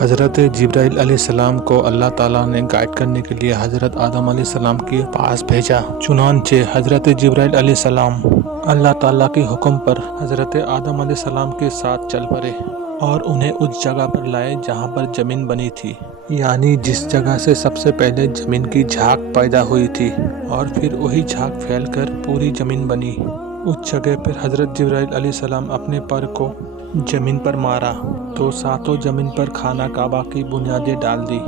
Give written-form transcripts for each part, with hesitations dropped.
حضرت جبرائیل علیہ السلام کو اللہ تعالیٰ نے گائیڈ کرنے کے لیے حضرت آدم علیہ السلام کے پاس بھیجا۔ چنانچہ حضرت جبرائیل علیہ السلام اللہ تعالیٰ کے حکم پر حضرت آدم علیہ السلام کے ساتھ چل پڑے اور انہیں اس جگہ پر لائے جہاں پر زمین بنی تھی، یعنی جس جگہ سے سب سے پہلے زمین کی جھاگ پیدا ہوئی تھی اور پھر وہی جھاگ پھیل کر پوری زمین بنی۔ اس جگہ پر حضرت جبرائیل علیہ السلام اپنے پر کو زمین پر مارا تو ساتوں زمین پر خانہ کعبہ کی بنیادیں ڈال دی،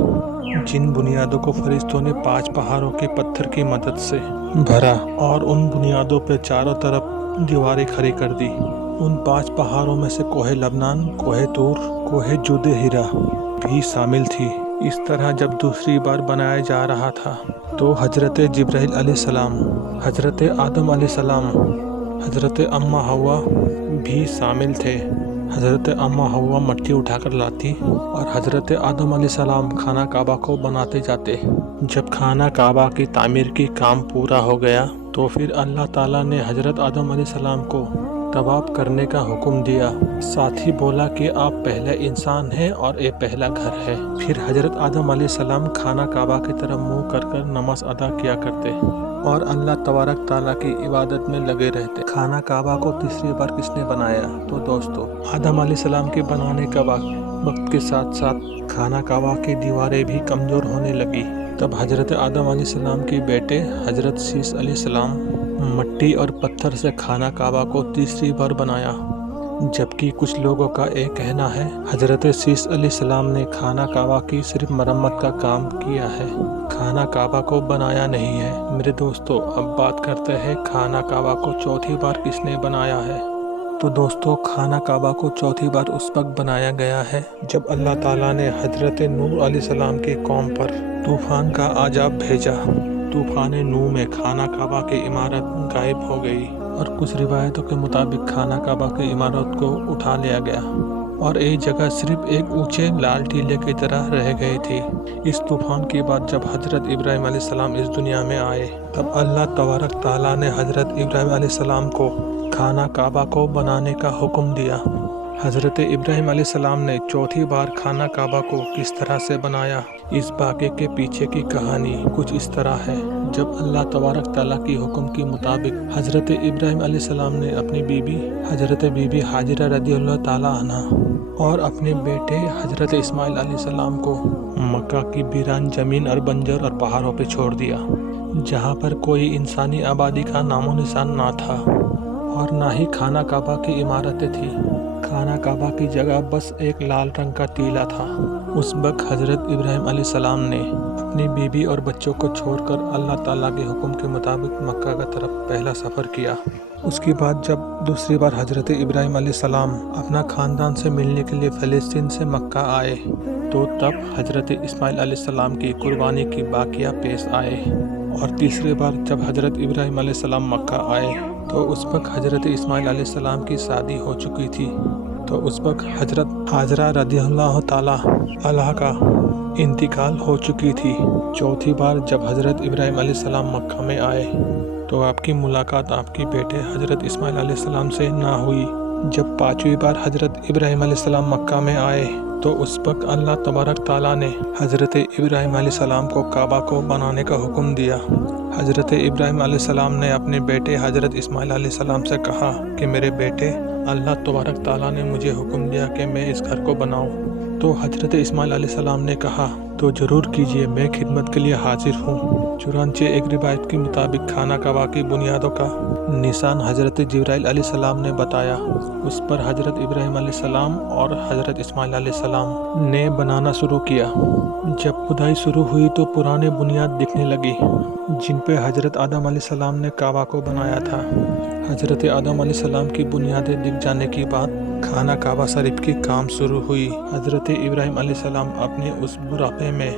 جن بنیادوں کو فرشتوں نے 5 پہاڑوں کے پتھر کی مدد سے بھرا اور ان بنیادوں پہ چاروں طرف دیواریں کھڑی کر دی۔ ان 5 پہاڑوں میں سے کوہ لبنان، کوہ طور، کوہ جود ہیرا بھی شامل تھی۔ اس طرح جب دوسری بار بنایا جا رہا تھا تو حضرت جبرائیل علیہ السلام، حضرت آدم علیہ السلام، حضرت اماں حوا بھی شامل تھے۔ حضرت اماں حوا مٹی اٹھا کر لاتی اور حضرت آدم علیہ السلام خانہ کعبہ کو بناتے جاتے۔ جب خانہ کعبہ کی تعمیر کی کام پورا ہو گیا تو پھر اللہ تعالیٰ نے حضرت آدم علیہ السلام کو طواف کرنے کا حکم دیا، ساتھ ہی بولا کہ آپ پہلا انسان ہیں اور یہ پہلا گھر ہے۔ پھر حضرت آدم علیہ السلام خانہ کعبہ کی طرف منہ کر نماز ادا کیا کرتے اور اللہ تبارک تعالیٰ کی عبادت میں لگے رہتے۔ خانہ کعبہ کو تیسری بار کس نے بنایا؟ تو دوستو، آدم علیہ السلام کے بنانے کا وقت کے ساتھ ساتھ خانہ کعبہ کی دیواریں بھی کمزور ہونے لگی۔ تب حضرت آدم علیہ السلام کے بیٹے حضرت شیش علیہ السلام مٹی اور پتھر سے خانہ کعبہ کو تیسری بار بنایا، جبکہ کچھ لوگوں کا یہ کہنا ہے حضرت شیش علیہ السلام نے خانہ کعبہ کی صرف مرمت کا کام کیا ہے، خانہ کعبہ کو بنایا نہیں ہے۔ میرے دوستو، اب بات کرتے ہیں خانہ کعبہ کو چوتھی بار کس نے بنایا ہے۔ تو دوستو، خانہ کعبہ کو چوتھی بار اس وقت بنایا گیا ہے جب اللہ تعالیٰ نے حضرت نوح علیہ السلام کی قوم پر طوفان کا عذاب بھیجا۔ طوفان نوح میں خانہ کعبہ کی عمارت غائب ہو گئی اور کچھ روایتوں کے مطابق خانہ کعبہ کی عمارت کو اٹھا لیا گیا اور ایک جگہ صرف ایک اونچے لال ٹیلے کی طرح رہ گئی تھی۔ اس طوفان کے بعد جب حضرت ابراہیم علیہ السلام اس دنیا میں آئے تب اللہ تبارک تعالیٰ نے حضرت ابراہیم علیہ السلام کو خانہ کعبہ کو بنانے کا حکم دیا۔ حضرت ابراہیم علیہ السلام نے چوتھی بار خانہ کعبہ کو کس طرح سے بنایا، اس واقعے کے پیچھے کی کہانی کچھ اس طرح ہے۔ جب اللہ تبارک تعالیٰ کی حکم کے مطابق حضرت ابراہیم علیہ السلام نے اپنی بیوی حضرت بی بی ہاجرہ رضی اللہ تعالیٰ عنہ اور اپنے بیٹے حضرت اسماعیل علیہ السلام کو مکہ کی ویران زمین اور بنجر اور پہاڑوں پہ چھوڑ دیا، جہاں پر کوئی انسانی آبادی کا نام و نشان نہ تھا اور نہ ہی خانہ کعبہ کی عمارتیں تھیں۔ خانہ کعبہ کی جگہ بس ایک لال رنگ کا ٹیلا تھا۔ اس وقت حضرت ابراہیم علیہ السلام نے اپنی بیوی اور بچوں کو چھوڑ کر اللہ تعالیٰ کے حکم کے مطابق مکہ کی طرف پہلا سفر کیا۔ اس کے بعد جب دوسری بار حضرت ابراہیم علیہ السلام اپنا خاندان سے ملنے کے لیے فلسطین سے مکہ آئے تو تب حضرت اسماعیل علیہ السلام کی قربانی کی واقعہ پیش آئے۔ اور تیسری بار جب حضرت ابراہیم علیہ السلام مکہ آئے تو اس وقت حضرت اسماعیل علیہ السلام کی شادی ہو چکی تھی، تو اس وقت حضرت ہاجرہ رضی اللہ تعالیٰ عنہا کا انتقال ہو چکی تھی۔ چوتھی بار جب حضرت ابراہیم علیہ السلام مکہ میں آئے تو آپ کی ملاقات آپ کے بیٹے حضرت اسماعیل علیہ السلام سے نہ ہوئی۔ جب پانچویں بار حضرت ابراہیم علیہ السلام مکہ میں آئے تو اس وقت اللہ تبارک تعالیٰ نے حضرت ابراہیم علیہ السلام کو کعبہ کو بنانے کا حکم دیا۔ حضرت ابراہیم علیہ السلام نے اپنے بیٹے حضرت اسماعیل علیہ السلام سے کہا کہ میرے بیٹے، اللہ تبارک تعالیٰ نے مجھے حکم دیا کہ میں اس گھر کو بناؤں۔ تو حضرت اسماعیل علیہ السلام نے کہا تو ضرور کیجیے، میں خدمت کے لیے حاضر ہوں۔ چنانچہ ایک روایت کے مطابق خانہ کعبہ کی بنیادوں کا نشان حضرت جبرائیل علیہ السلام نے بتایا۔ اس پر حضرت ابراہیم علیہ السلام اور حضرت اسماعیل علیہ السلام نے بنانا شروع کیا۔ جب کھدائی شروع ہوئی تو پرانے بنیاد دکھنے لگی جن پہ حضرت آدم علیہ السلام نے کعبہ کو بنایا تھا۔ حضرت آدم علیہ السلام کی بنیادیں دکھ جانے کے بعد خانہ کعبہ شریف کی کام شروع ہوئی۔ حضرت ابراہیم علیہ السلام اپنے اس بڑھاپے میں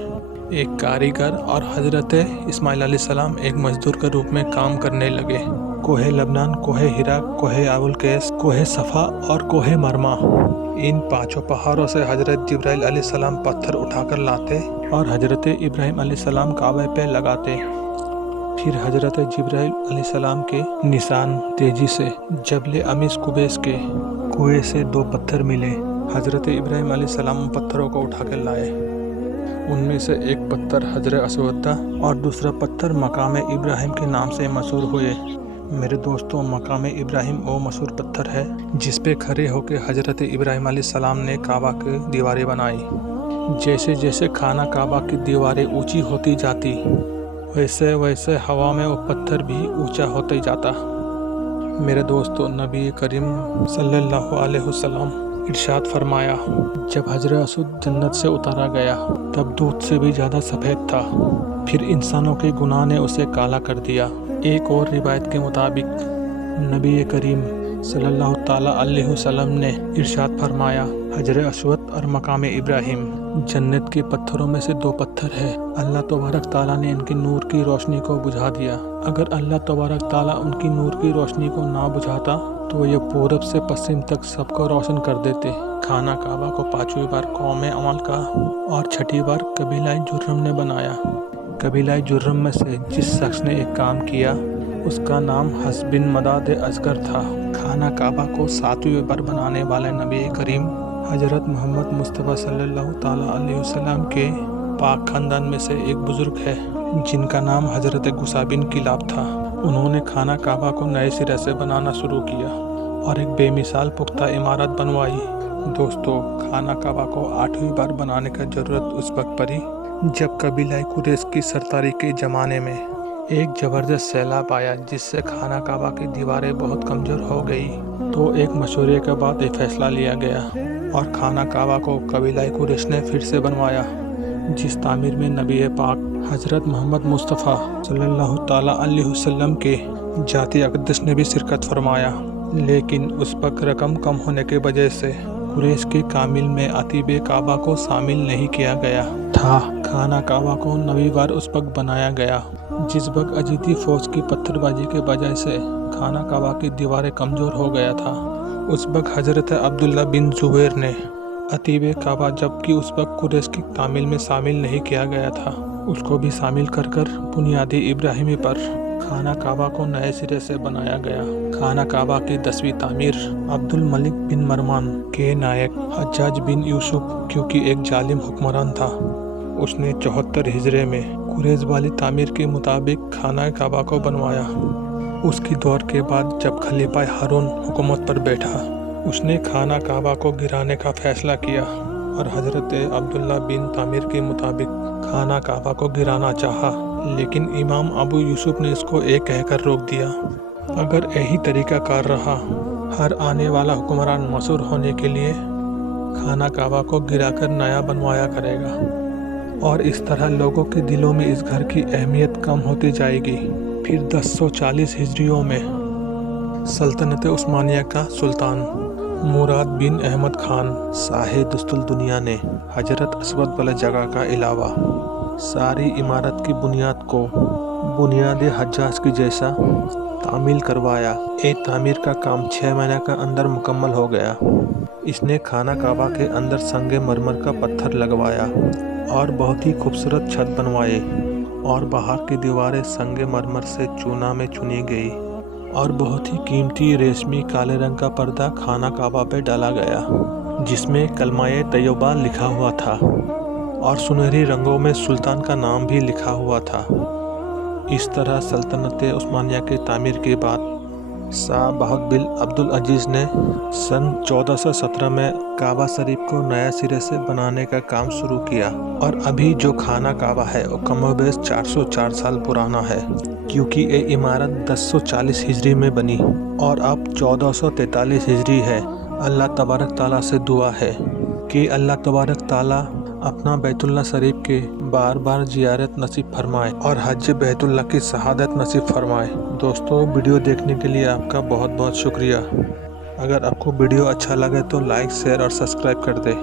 ایک کاریگر اور حضرت اسماعیل علیہ السلام ایک مزدور کے روپ میں کام کرنے لگے۔ کوہ لبنان، کوہ ہیرا، کوہ ابوالقیس، کوہ صفا اور کوہ مرمہ، ان پانچوں پہاڑوں سے حضرت جبرائیل علیہ السلام پتھر اٹھا کر لاتے اور حضرت ابراہیم علیہ السلام کعبہ پہ لگاتے۔ پھر حضرت جبرائیل علیہ السلام کے نشان تیزی سے جبل امیس قبیس کے کنویں سے 2 پتھر ملے۔ حضرت ابراہیم علیہ السلام پتھروں کو اٹھا کے لائے۔ ان میں سے ایک پتھر حجر اسود تھا اور دوسرا پتھر مقام ابراہیم کے نام سے مشہور ہوئے۔ میرے دوستوں، مقام ابراہیم وہ مشہور پتھر ہے جس پہ کھڑے ہو کے حضرت ابراہیم علیہ السلام نے کعبہ کی دیواریں بنائی۔ جیسے جیسے خانہ کعبہ کی دیواریں اونچی ہوتی جاتی، ویسے ویسے ہوا میں وہ پتھر بھی اونچا ہوتے جاتا۔ میرے دوستوں، نبی کریم صلی اللہ علیہ وسلم ارشاد فرمایا، جب حجر اسود جنت سے اتارا گیا تب دودھ سے بھی زیادہ سفید تھا، پھر انسانوں کے گناہ نے اسے کالا کر دیا۔ ایک اور روایت کے مطابق نبی کریم صلی اللہ تعالیٰ علیہ وسلم نے ارشاد فرمایا، حجر اسود اور مقام ابراہیم جنت کے پتھروں میں سے دو پتھر ہے، اللہ تبارک تعالیٰ نے ان کی نور کی روشنی کو بجھا دیا۔ اگر اللہ تبارک تعالیٰ ان کی نور کی روشنی کو نہ بجھاتا تو یہ پورب سے پشچم تک سب کو روشن کر دیتے۔ خانہ کعبہ کو 5ویں بار قوم عمل کا اور 6ٹھی بار قبیلہ جرم نے بنایا۔ قبیلہ جرم میں سے جس شخص نے ایک کام کیا اس کا نام حس بن مداد اصغر تھا۔ خانہ کعبہ کو 7ویں بار بنانے والے نبی کریم حضرت محمد مصطفیٰ صلی اللہ تعالیٰ علیہ وسلم کے پاک خاندان میں سے ایک بزرگ ہے جن کا نام حضرت گسا بن کلاب تھا۔ انہوں نے خانہ کعبہ کو نئے سرے سے بنانا شروع کیا اور ایک بے مثال پختہ عمارت بنوائی۔ دوستو، خانہ کعبہ کو 8ویں بار بنانے کا ضرورت اس وقت پڑی جب قبیلہ قریش کی سرداری کے زمانے میں ایک زبردست سیلاب آیا جس سے خانہ کعبہ کی دیواریں بہت کمزور ہو گئی۔ تو ایک مشورے کے بعد ایک فیصلہ لیا گیا اور خانہ کعبہ کو قبیلہ قریش نے پھر سے بنوایا، جس تعمیر میں نبی پاک حضرت محمد مصطفیٰ صلی اللہ تعالیٰ علیہ وسلم کے ذاتی اقدس نے بھی شرکت فرمایا۔ لیکن اس وقت رقم کم ہونے کی وجہ سے قریش کے کامل میں عتیبِ کعبہ کو شامل نہیں کیا گیا تھا۔ خانہ کعبہ کو 9ویں بار اس وقت بنایا گیا جس وقت اجیتی فوج کی پتھر بازی کے وجہ سے خانہ کعبہ کی دیواریں کمزور ہو گیا تھا۔ اس وقت حضرت عبداللہ بن زبیر نے عتیبِ کعبہ، جبکہ اس وقت قریش کی تعمیل میں شامل نہیں کیا گیا تھا، اس کو بھی شامل کر بنیادی ابراہیمی پر خانہ کعبہ کو نئے سرے سے بنایا گیا۔ خانہ کعبہ کی 10ویں تعمیر عبد الملک بن مروان کے نائب حجاج بن یوسف، کیونکہ ایک ظالم حکمران تھا، اس نے 74 ہجری میں قریش والی تعمیر کے مطابق خانہ کعبہ کو بنوایا۔ اس کی دور کے بعد جب خلیفہ ہارون حکومت پر بیٹھا، اس نے خانہ کعبہ کو گرانے کا فیصلہ کیا اور حضرت عبداللہ بن تعمیر کے مطابق خانہ کعبہ کو گرانا چاہا، لیکن امام ابو یوسف نے اس کو کہہ کر روک دیا، اگر یہی طریقہ کار رہا، ہر آنے والا حکمران مشہور ہونے کے لیے خانہ کعبہ کو گرا کر نیا بنوایا کرے گا، اور اس طرح لوگوں کے دلوں میں اس گھر کی اہمیت کم ہوتی جائے گی۔ پھر 1040 ہجریوں میں سلطنت عثمانیہ کا سلطان مراد بن احمد خان شاہ دست الدنیا نے حجرت اسود والی جگہ کا علاوہ ساری عمارت کی بنیاد کو بنیاد حجاج کی جیسا تعمیل کروایا۔ ایک تعمیر کا کام 6 مہینے کے اندر مکمل ہو گیا۔ اس نے خانہ کعبہ کے اندر سنگ مرمر کا پتھر لگوایا اور بہت ہی خوبصورت چھت بنوائے، اور باہر کی دیواریں سنگ مرمر سے چونا میں چنی گئی، اور بہت ہی قیمتی ریشمی کالے رنگ کا پردہ خانہ کعبہ پہ ڈالا گیا جس میں کلمہ طیبہ لکھا ہوا تھا، اور سنہری رنگوں میں سلطان کا نام بھی لکھا ہوا تھا۔ اس طرح سلطنت عثمانیہ کی تعمیر کے بعد شاہ بہاء الدین عبد العزیز نے سن 1417 میں کعبہ شریف کو نیا سرے سے بنانے کا کام شروع کیا، اور ابھی جو خانہ کعبہ ہے وہ کم و بیش 404 سال پرانا ہے، کیونکہ یہ عمارت 1040 ہجری میں بنی اور اب 1443 ہجری ہے۔ اللہ تبارک تعالیٰ سے دعا ہے کہ اللہ تبارک تعالیٰ اپنا بیت اللہ شریف کے بار بار زیارت نصیب فرمائے اور حج بیت اللہ کی شہادت نصیب فرمائے۔ دوستو، ویڈیو دیکھنے کے لیے آپ کا بہت بہت شکریہ۔ اگر آپ کو ویڈیو اچھا لگے تو لائک، شیئر اور سبسکرائب کر دیں۔